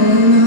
Amen.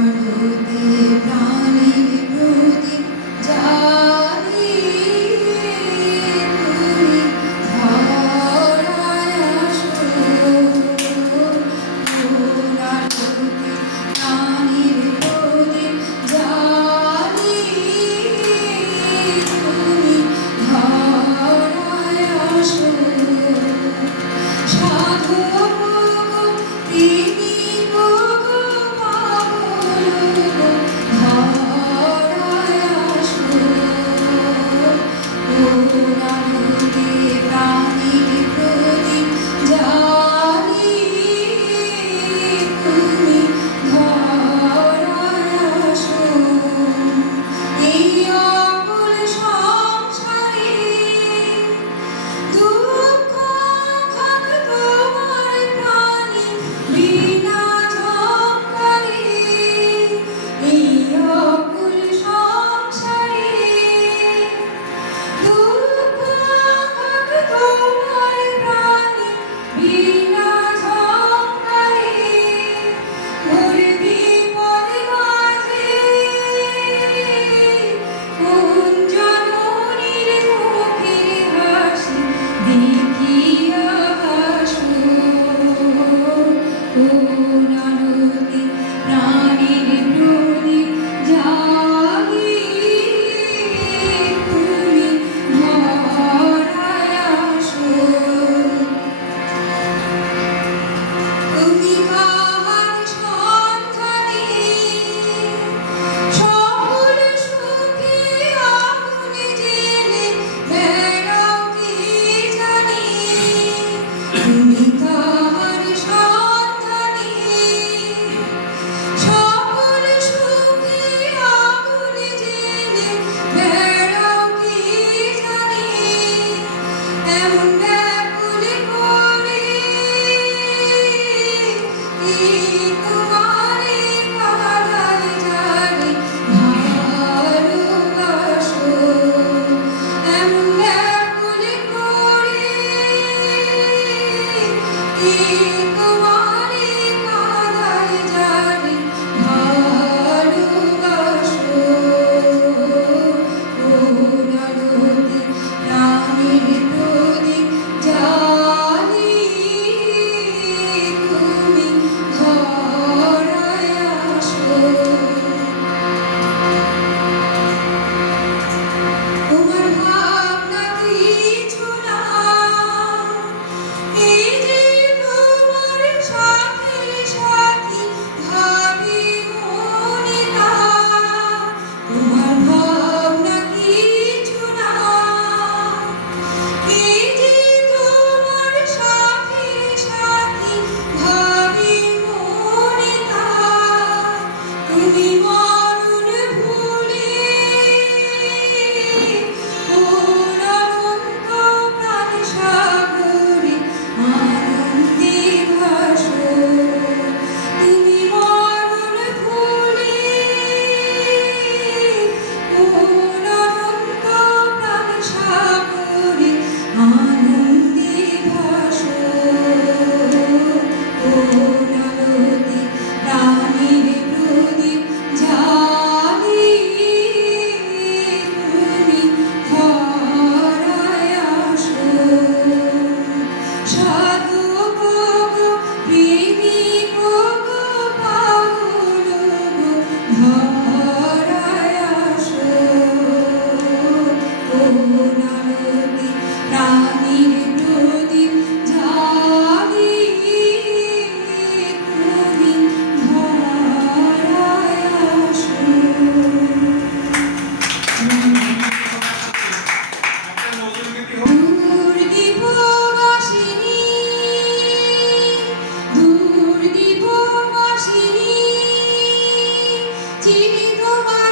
you. 记住头